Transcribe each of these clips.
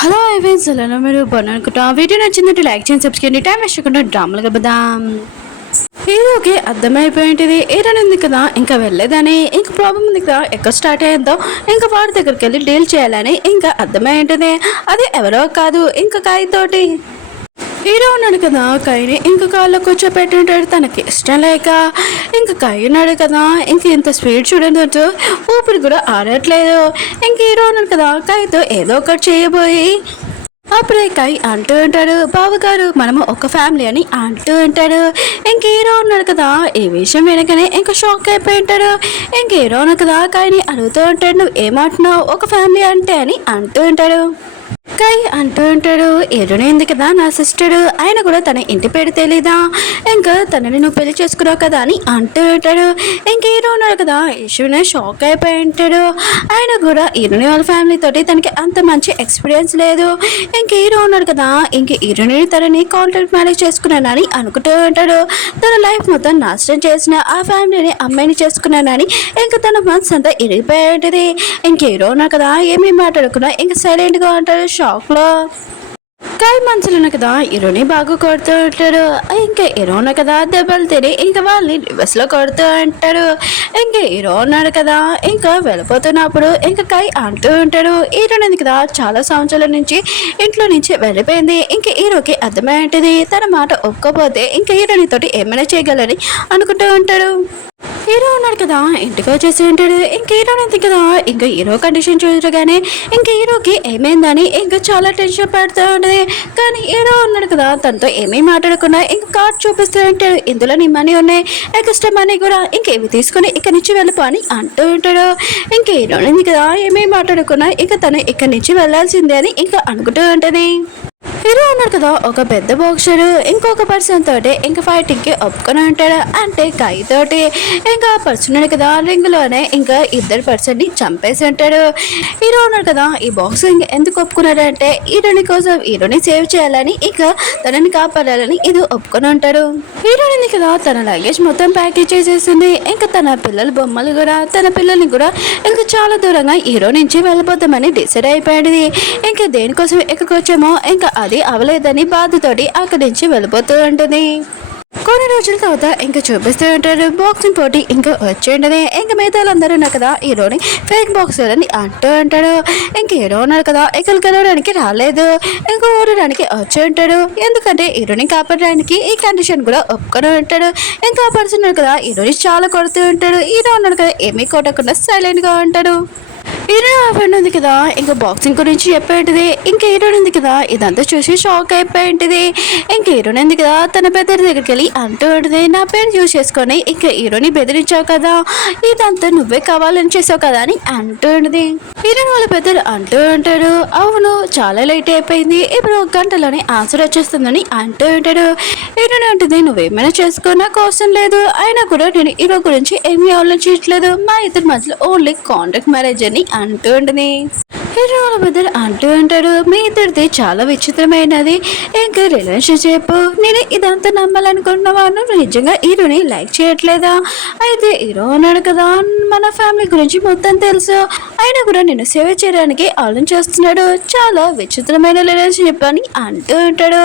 Hello Evans ఎలా మీరు బాగున్నారనుకుంటా. Video నచ్చిందంటే లైక్ చేయండి, సబ్స్క్రైబ్ చేయండి. టైం వేస్ట్ చేయకుండా డ్రామాలు కబదాం. హీరోకి అర్థమైపోయింది హీరోయిన్ ఉంది కదా ఇంకా వెళ్ళలేదని, ఇంకా ప్రాబ్లం ఉంది కదా ఎక్కడ స్టార్ట్ అయ్యేద్దో ఇంకా వాడి దగ్గరికి వెళ్ళి డీల్ చేయాలని ఇంకా అర్థమైంటుంది. అది ఎవరో కాదు ఇంకా కాయతోటి హీరో ఉన్నాడు కదా, కైని ఇంక కాళ్ళు కూర్చోపెట్టుంటాడు తనకి ఇష్టం లేక. ఇంక కై ఉన్నాడు కదా, ఇంక ఇంత స్పీడ్ చూడనట్టు ఊపిరి కూడా ఆడట్లేదు. ఇంక హీరో ఉన్నాడు కదా, కైతో ఏదో ఒకటి చేయబోయి అప్పుడే కై అంటూ ఉంటాడు, బావగారు మనము ఒక ఫ్యామిలీ అని అంటూ ఉంటాడు. ఇంక హీరో ఉన్నాడు కదా, ఈ విషయం వెనకనే ఇంకా షాక్ అయిపోయి ఉంటాడు. ఇంక హీరో ఉన్నాడు కదా, కైని అడుగుతూ ఉంటాడు, నువ్వు ఏమంటున్నావు ఒక ఫ్యామిలీ అంటే అని అంటూ ఉంటాడు. కై అంటూ ఉంటాడు, ఎరునైంది కదా నా సిస్టర్, ఆయన కూడా తన ఇంటి పేరు తెలీదా, ఇంకా తనని నువ్వు పెళ్లి చేసుకున్నావు కదా అని అంటూ ఉంటాడు. ఇంక హీరో ఉన్నాడు కదా, ఇష్యూనే షాక్ అయిపోయి ఉంటాడు. ఆయన కూడా హీరోని వాళ్ళ ఫ్యామిలీ తోటి తనకి అంత మంచి ఎక్స్పీరియన్స్ లేదు. ఇంక హీరో ఉన్నాడు కదా, ఇంక హీరోని తనని కాంట్రాక్ట్ మ్యారేజ్ చేసుకున్నానని అనుకుంటూ ఉంటాడు. తన లైఫ్ మొత్తం నాశనం చేసిన ఆ ఫ్యామిలీని అమ్మాయిని చేసుకున్నానని ఇంకా తన మనసు అంతా ఇరిగిపోయి ఉంటుంది. ఇంక హీరో ఉన్నాడు కదా, ఏమీ మాట్లాడకుండా ఇంకా సైలెంట్గా ఉంటాడు షాక్ లో. కై మనసులో కదా హీరోని బాగా కొడుతూ ఉంటాడు. ఇంకా హీరోన కదా దెబ్బలు తిని ఇంకా వాళ్ళని రివర్స్ లో కొడుతూ ఉంటాడు. ఇంకా హీరో ఉన్నాడు కదా, ఇంకా వెళ్ళిపోతున్నప్పుడు ఇంకా కై అంటూ ఉంటాడు, హీరోని కదా చాలా సంవత్సరాల నుంచి ఇంట్లో నుంచి వెళ్ళిపోయింది. ఇంకా హీరోకి అర్థమై ఉంటుంది తన మాట ఒప్పుకోపోతే ఇంకా హీరోని తోటి ఏమైనా చేయగలని అనుకుంటూ ఉంటాడు. హీరో ఉన్నాడు కదా, ఇంటికి వచ్చేసి ఉంటాడు. ఇంక హీరో ఉంది కదా, ఇంకా హీరో కండిషన్ చూడగానే ఇంకా హీరోకి ఏమైందని ఇంకా చాలా టెన్షన్ పడుతూ ఉంటుంది. కానీ హీరో ఉన్నాడు కదా, తనతో ఏమీ మాట్లాడకుండా ఇంకా కార్డ్ చూపిస్తూ ఉంటాడు, ఇందులో నీ మనీ ఉన్నాయి, ఎక్స్ట్రా మనీ కూడా ఇంకేమి తీసుకుని ఇక్కడి నుంచి వెళ్ళిపో అని అంటూ ఉంటాడు. ఇంక హీరో ఉంది కదా, ఏమీ మాట్లాడకుండా ఇంకా తను ఇక్కడి నుంచి వెళ్ళాల్సిందే అని ఇంకా అనుకుంటూ ఉంటుంది. హీరో ఉన్నాడు కదా, ఒక పెద్ద బాక్సర్ ఇంకొక పర్సన్ తోటి ఇంకా ఫైటింగ్ కి ఒప్పుకొని ఉంటాడు. అంటే కై తోటి ఇంకా పర్సన్ ఉన్నాడు కదా, రింగ్ లోనే ఇంకా ఇద్దరు పర్సన్ ని చంపేసి ఉంటాడు. హీరో ఉన్నాడు కదా, ఈ బాక్సింగ్ ఎందుకు ఒప్పుకున్నాడు అంటే హీరోని కోసం హీరోని సేవ్ చేయాలని ఇంకా తనని కాపాడాలని ఇది ఒప్పుకొని ఉంటాడు. హీరోయిన్ కదా తన లగేజ్ మొత్తం ప్యాకేజ్ చేసేసింది. ఇంకా తన పిల్లల బొమ్మలు కూడా తన పిల్లల్ని కూడా ఇంకా చాలా దూరంగా హీరో నుంచి వెళ్ళిపోతామని డిసైడ్ అయిపోయింది. ఇంకా దేనికోసం ఎక్కడికి వచ్చామో ఇంకా అది అవలేదని బాధతోటి అక్కడి నుంచి వెళ్ళిపోతూ ఉంటుంది. కొన్ని రోజుల తర్వాత ఇంకా చూపిస్తూ ఉంటారు బాక్సింగ్ పోటీ ఇంకా వచ్చి ఉంటుంది. ఇంకా మిగతా వాళ్ళందరూ ఉన్నారు కదా, హీరోని ఫేక్ బాక్సర్ అని అంటూ ఉంటాడు. ఇంక హీరో ఉన్నారు కదా, ఇక్కడ గెలవడానికి రాలేదు, ఇంకా ఓడడానికి వచ్చి ఉంటాడు. ఎందుకంటే హీరోని కాపాడడానికి ఈ కండిషన్ కూడా ఒప్పుకొని ఉంటాడు. ఇంకా పర్సన్ ఉన్నారు కదా, హీరోని చాలా కొడుతూ ఉంటాడు. హీరో ఉన్నాడు కదా, ఏమీ కొట్టకుండా సైలెంట్ గా ఉంటాడు. హీరో ఫ్రెండ్ ఉంది కదా, ఇంకా బాక్సింగ్ గురించి చెప్పేంటిది. ఇంకా హీరోయిన్ ఉంది కదా, ఇదంతా చూసి షాక్ అయిపోయి ఉంటుంది. ఇంకా హీరోయిన్ ఉంది కదా, తన పెద్ద దగ్గరికి వెళ్ళి అంటూ ఉంటుంది, నా పేరు యూజ్ చేసుకొని ఇంకా హీరోని బెదిరించావు కదా, ఇదంతా నువ్వే కావాలని చేసావు కదా అని అంటూ ఉంటుంది. హీరోయిన్ వాళ్ళ పెద్దలు అంటూ ఉంటాడు, అవును చాలా లేట్ అయిపోయింది, ఇప్పుడు 1 గంటలోనే ఆన్సర్ వచ్చేస్తుందని అంటూ ఉంటాడు. హీరోయిన్ ఉంటుంది, నువ్వేమైనా చేసుకో నాకు అవసరం లేదు, అయినా కూడా నేను హీరో గురించి ఏమీ ఆలోచించట్లేదు, మా ఇద్దరి మధ్యలో ఓన్లీ కాంట్రాక్ట్ మ్యారేజ్ అని అంటూ ఉంటుంది. హీరో వాళ్ళ బద్దలు అంటూ ఉంటాడు, మీ ఇద్దరిది చాలా విచిత్రమైనది ఇంకా రిలేషన్షిప్, నేను ఇదంతా నమ్మాలనుకుంటున్నాను, నిజంగా హీరోని లైక్ చేయట్లేదా, అయితే హీరో అన్నాడు కదా మన ఫ్యామిలీ గురించి మొత్తం తెలుసు, అయినా కూడా నేను సేవ చేయడానికి ఆలోచిస్తున్నాడు, చాలా విచిత్రమైన రిలేషన్షిప్ అని అంటూ ఉంటాడు.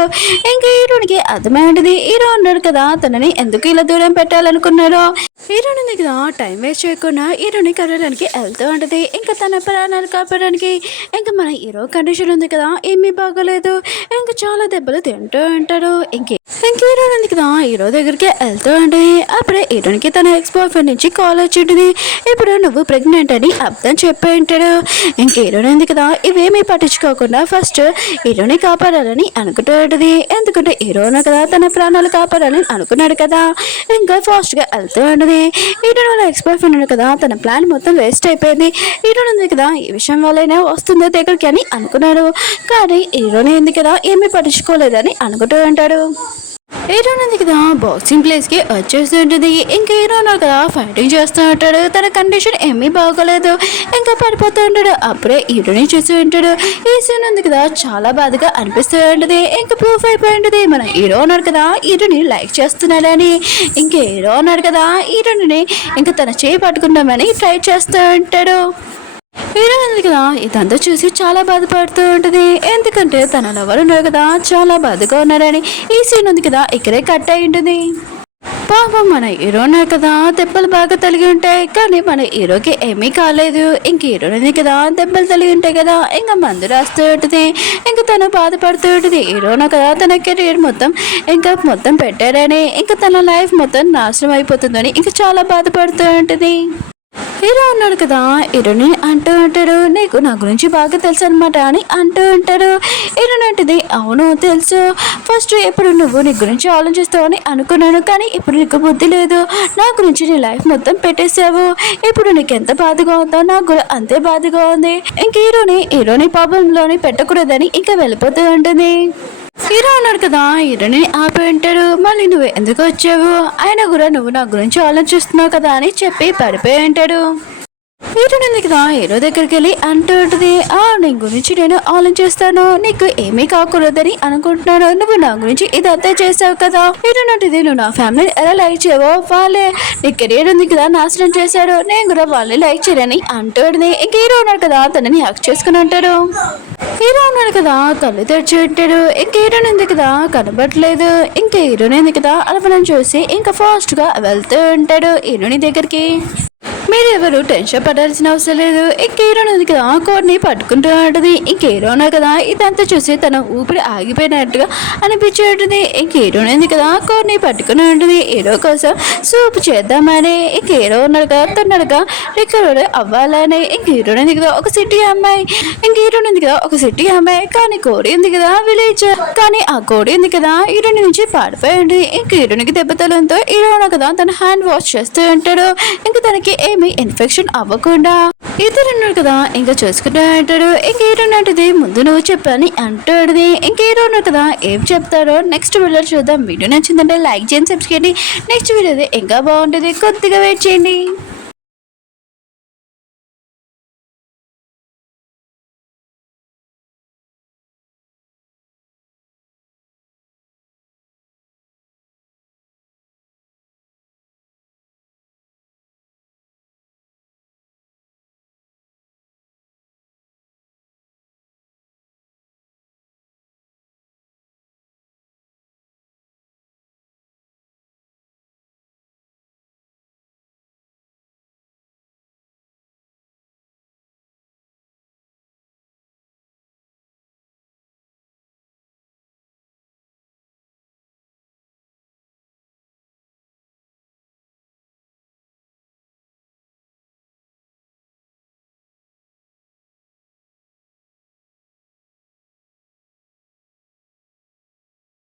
ఇంకా హీరోనికి అర్థమై ఉంటుంది హీరో అన్నాడు కదా తనని ఎందుకు ఇలా దూరం పెట్టాలనుకున్నాడో. హీరోని కదా టైం వేస్ట్ చేయకుండా హీరోని కలవడానికి వెళ్తూ ఉంటుంది. ఇంకా తన ప్రాణాలు కాపాడడానికి ఇంకా మన హీరో కండిషన్ ఉంది కదా, ఏమీ బాగోలేదు, ఇంకా చాలా దెబ్బలు తింటూ ఉంటాడు. ఇంక హీరో ఉంది కదా, హీరో దగ్గరికి వెళ్తూ ఉంటుంది. అప్పుడే హీరోనికి తన ఎక్స్ బాయ్ ఫ్రెండ్ నుంచి కాల్ వచ్చి ఉంటుంది, ఇప్పుడు నువ్వు ప్రెగ్నెంట్ అని అర్థం చెప్పి ఉంటాడు. ఇంక హీరోని ఉంది కదా, ఇవేమీ పట్టించుకోకుండా ఫస్ట్ హీరోని కాపాడాలని అనుకుంటూ ఉంటుంది. ఎందుకంటే హీరోను కదా తన ప్రాణాలు కాపాడాలని అనుకున్నాడు కదా, ఇంకా ఫాస్ట్ గా వెళ్తూ ఉంటుంది. హీరో వాళ్ళ ఎక్స్ బాయ్ ఫ్రెండ్ కదా, తన ప్లాన్ మొత్తం వేస్ట్ అయిపోయింది. హీరోని ఉంది కదా, ఈ విషయం వల్లనే వస్తుందో దగ్గరికి అని అనుకున్నాడు. కానీ హీరోని ఉంది కదా ఏమీ పట్టించుకోలేదని అనుకుంటూ ఉంటాడు. హీరోయిన్ ఉంది కదా బాక్సింగ్ ప్లేస్ కి వచ్చేస్తూ ఉంటుంది. ఇంకా హీరో కదా ఫైటింగ్ చేస్తూ ఉంటాడు, తన కండిషన్ ఏమీ బాగోలేదు, ఇంకా పడిపోతూ ఉంటాడు. అప్పుడే హీరోని చూస్తూ ఉంటాడు. ఈ సీన్ ఉంది కదా చాలా బాధగా అనిపిస్తూ ఉంటుంది. ఇంకా ప్రూఫ్ అయిపోయి ఉంటుంది మన హీరో ఉన్నాడు కదా హీరోని లైక్ చేస్తున్నాడని. ఇంకా హీరో ఉన్నాడు కదా హీరోని ఇంకా తన చేయి పట్టుకుందామని ట్రై చేస్తూ ఉంటాడు. హీరో ఉంది కదా ఇదంతా చూసి చాలా బాధపడుతూ ఉంటుంది. ఎందుకంటే తన లవర్ ఉన్నారు కదా చాలా బాధగా ఉన్నారని ఈ సీన్ ఉంది కదా ఇక్కడే కట్ అయి ఉంటుంది. పాపం మన హీరో ఉన్నారు కదా దెబ్బలు బాగా తలిగి ఉంటాయి, కానీ మన హీరోకి ఏమీ కాలేదు. ఇంక హీరోని కదా దెబ్బలు తలిగి ఉంటాయి కదా, ఇంకా మందు రాస్తూ ఉంటుంది. ఇంకా తను బాధపడుతూ ఉంటుంది. హీరోను కదా తన కెరీర్ మొత్తం పెట్టారని, ఇంకా తన లైఫ్ మొత్తం నాశనం అయిపోతుందని ఇంకా చాలా బాధపడుతూ ఉంటుంది. హీరో ఉన్నాడు కదా హీరోని అంటూ ఉంటాడు, నీకు నా గురించి బాగా తెలుసు అనమాట అని అంటూ ఉంటాడు. హీరోని అంటది, అవును తెలుసు, ఫస్ట్ ఎప్పుడు నువ్వు నీ గురించి ఆలోచిస్తావు అని అనుకున్నాను, కానీ ఇప్పుడు నీకు బుద్ధి లేదు. నా గురించి నీ లైఫ్ మొత్తం పెట్టేసావు. ఇప్పుడు నీకు ఎంత బాధగా ఉందో నాకు కూడా అంతే బాధగా ఉంది. ఇంక హీరోని ప్రాబ్లంలోని పెట్టకూడదని ఇంకా వెళ్ళిపోతూ ఉంటుంది. హీరో అన్నాడు కదా హీరోని ఆపి ఉంటాడు. మళ్ళీ నువ్వు ఎందుకు వచ్చావు, అయినా కూడా నువ్వు నా గురించి ఆలోచిస్తున్నావు కదా అని చెప్పి పడిపోయి ఉంటాడు. హీరోని కదా హీరో దగ్గరికి వెళ్ళి అంటూ ఉంటుంది, నీ గురించి నేను ఆలోచిస్తాను, నీకు ఏమీ కాకూడదని అనుకుంటున్నాను, నువ్వు నా గురించి ఇదంతా చేసావు కదా. హీరోనంటిది, నువ్వు నా ఫ్యామిలీని ఎలా లైక్ చేయవో వాళ్ళే నీ కెరీర్ ఉంది కదా నాశనం చేశాడు, నేను కూడా వాళ్ళని లైక్ చేయని అంటూ ఇంక హీరో ఉన్నాడు కదా తనని హక్ చేసుకుని అంటాడు. హీరో ఉన్నాడు కదా కళ్ళు తెరిచి ఉంటాడు. ఇంక హీరోని ఉంది కదా కనబడట్లేదు. ఇంకా హీరోని ఉంది కదా అలవడం చూసి ఇంకా ఫాస్ట్ గా వెళ్తూ ఉంటాడు హీరోని దగ్గరికి. మీరు ఎవరు టెన్షన్ పడాల్సిన అవసరం లేదు. ఇంక హీరోని ఉంది కదా కోడ్ని పట్టుకుంటూ ఉంటుంది. ఇంక హీరో ఉన్నారు కదా ఇదంతా చూసి తన ఊపిరి ఆగిపోయినట్టుగా అనిపించి ఉంటుంది. ఇంక హీరోని ఉంది కదా కోడ్ని పట్టుకుని ఉంటుంది. హీరో కోసం సూప్ చేద్దామని. ఇంక హీరో ఉన్నారు కదా తొందరగా రికవర్ అవ్వాలని. ఇంక హీరోని ఉంది కదా ఒక సిటీ అమ్మాయి. ఇంక హీరోని ఉంది కదా ఒక సిటీ అమ్మాయి, కానీ కోడి ఉంది కదా విలేజ్. కానీ ఆ కోడి ఉంది కదా హీరోని నుంచి పాడిపోయి ఉంటుంది. ఇంక హీరోనికి దెబ్బతలంతో హీరో ఉన్నారు కదా తన హ్యాండ్ వాష్ చేస్తూ ఉంటాడు. ఇంక తనకి ఏమి ఇన్ఫెక్షన్ అవ్వకుండా ఇద్దరు ఉన్నారు కదా ఇంకా చూసుకుంటూ అంటాడు. ఇంక హీరోనంటది, ముందు నువ్వు చెప్పని అంటాడుది. ఇంక హీరో ఉన్నారు కదా ఏం చెప్తారో నెక్స్ట్ వీడియో చూద్దాం. వీడియో నచ్చిందంటే లైక్ చేయండి, సబ్స్క్రైబ్ చేయండి. నెక్స్ట్ వీడియో ఇంకా బాగుంటుంది, కొద్దిగా వెయిట్ చేయండి.